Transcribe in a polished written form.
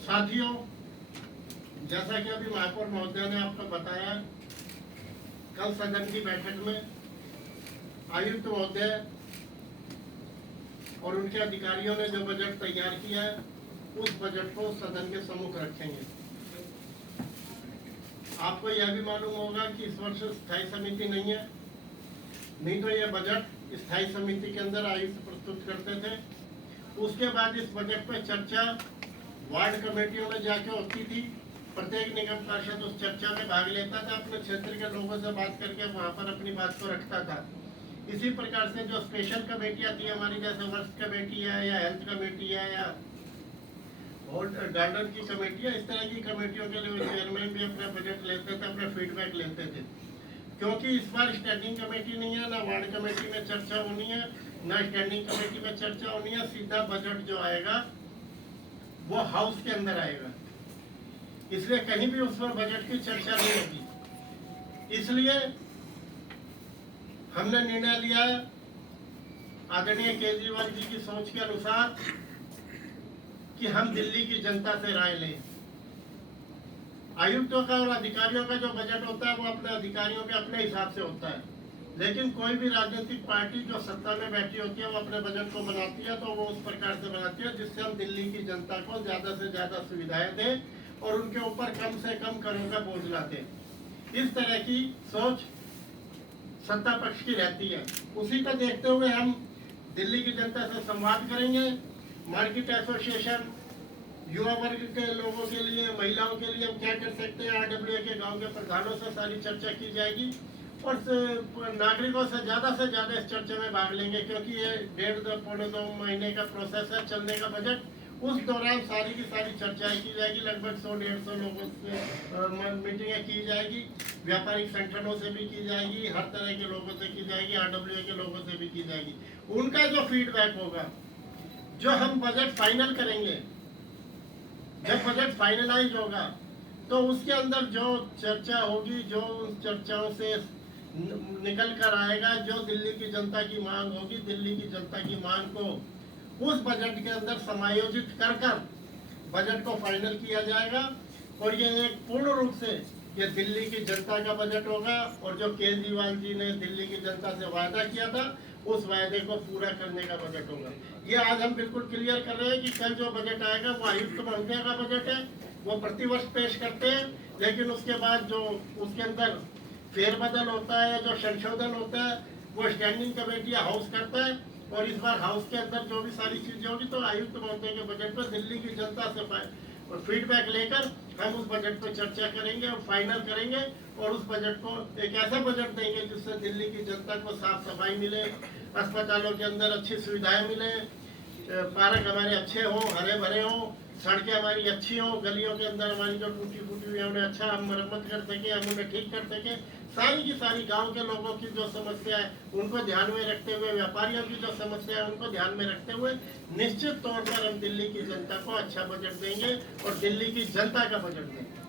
साथियों, जैसा कि अभी महापौर महोदय ने आपको बताया, कल सदन की बैठक में आयुक्त महोदय और उनके अधिकारियों ने जो बजट तैयार किया है, उस बजट को सदन के सम्मुख रखेंगे। आपको यह भी मालूम होगा कि इस वर्ष स्थायी समिति नहीं है, नहीं तो यह बजट स्थायी समिति के अंदर आयुक्त प्रस्तुत करते थे। उसके बाद इस बजट पर चर्चा वार्ड कमेटियों में जाके होती थी। प्रत्येक निगम पार्षद उस चर्चा में भाग लेता था, अपने क्षेत्र के लोगों से बात करके वहां पर अपनी बात को रखता था। इसी प्रकार से जो स्पेशल कमेटियां थी हमारी, जैसे वर्ष कमेटी है या हेल्थ कमेटी है या गार्डन की कमेटी है, इस तरह की कमेटियों के लिए चेयरमैन भी अपना बजट लेते थे, अपना फीडबैक लेते थे। क्योंकि इस बार स्टैंडिंग कमेटी नहीं है, ना वार्ड कमेटी में चर्चा होनी है, ना स्टैंडिंग कमेटी में चर्चा होनी है। सीधा बजट जो आएगा वो हाउस के अंदर आएगा, इसलिए कहीं भी उस पर बजट की चर्चा नहीं होगी। इसलिए हमने निर्णय लिया आदरणीय केजरीवाल जी की सोच के अनुसार कि हम दिल्ली की जनता से राय लें। आयुक्तों का और अधिकारियों का जो बजट होता है वो अपने अधिकारियों के अपने हिसाब से होता है, लेकिन कोई भी राजनीतिक पार्टी जो सत्ता में बैठी होती है वो अपने बजट को बनाती है, तो वो उस प्रकार से बनाती है जिससे हम दिल्ली की जनता को ज्यादा से ज्यादा सुविधाएं दें और उनके ऊपर कम से कम करों का बोझ लाते। इस तरह की सोच सत्ता पक्ष की रहती है। उसी को देखते हुए हम दिल्ली की जनता से संवाद करेंगे। मार्केट एसोसिएशन, युवा वर्ग के लोगों के लिए, महिलाओं के लिए हम क्या कर सकते हैं, RWA के गांव के प्रधानों से सारी चर्चा की जाएगी और नागरिकों से ज्यादा इस चर्चा में भाग लेंगे, क्योंकि ये 1.5-2 महीने का प्रोसेस है चलने का बजट। उस दौरान सारी की सारी चर्चाएं की जाएगी, लगभग 100-150 लोगों से मीटिंगें की जाएगी, व्यापारिक संगठनों से भी की जाएगी, हर तरह के लोगों से की जाएगी, RWA के लोगों से भी की जाएगी। उनका जो फीडबैक होगा, जो हम बजट फाइनल करेंगे, जब बजट फाइनलाइज होगा तो उसके अंदर जो चर्चा होगी, जो उन चर्चाओं से निकल कर आएगा, जो दिल्ली की जनता की मांग होगी, दिल्ली की जनता की मांग को उस बजट के अंदर समायोजित कर बजट को फाइनल किया जाएगा। और ये एक पूर्ण रूप से ये दिल्ली की जनता का बजट होगा और जो केजरीवाल जी ने दिल्ली की जनता से वादा किया था उस वायदे को पूरा करने का बजट होगा। ये आज हम बिल्कुल क्लियर कर रहे हैं कि कल जो बजट आएगा वो आयुक्त महोदय का बजट है, वो प्रतिवर्ष पेश करते हैं, लेकिन उसके बाद जो उसके अंदर फेरबदल होता है, जो संशोधन होता है, वो स्टैंडिंग कमेटी हाउस करता है। और इस बार हाउस के अंदर जो भी सारी चीजें होगी तो आयुक्त महोदय के बजट पर दिल्ली की जनता से और फीडबैक लेकर हम उस बजट पर चर्चा करेंगे और फाइनल करेंगे और उस बजट को एक ऐसा बजट देंगे जिससे दिल्ली की जनता को साफ सफाई मिले, अस्पतालों के अंदर अच्छी सुविधाएं मिले, पार्क हमारे अच्छे हो, हरे भरे हो, सड़कें हमारी अच्छी हो, गलियों के अंदर हमारी जो टूटी फूटी हुई है उन्हें अच्छा हम मरम्मत कर सके, हम उन्हें ठीक कर सके। सारी की सारी गांव के लोगों की जो समस्या है उनको ध्यान में रखते हुए, व्यापारियों की जो समस्या है उनको ध्यान में रखते हुए निश्चित तौर पर हम दिल्ली की जनता को अच्छा बजट देंगे और दिल्ली की जनता का बजट देंगे।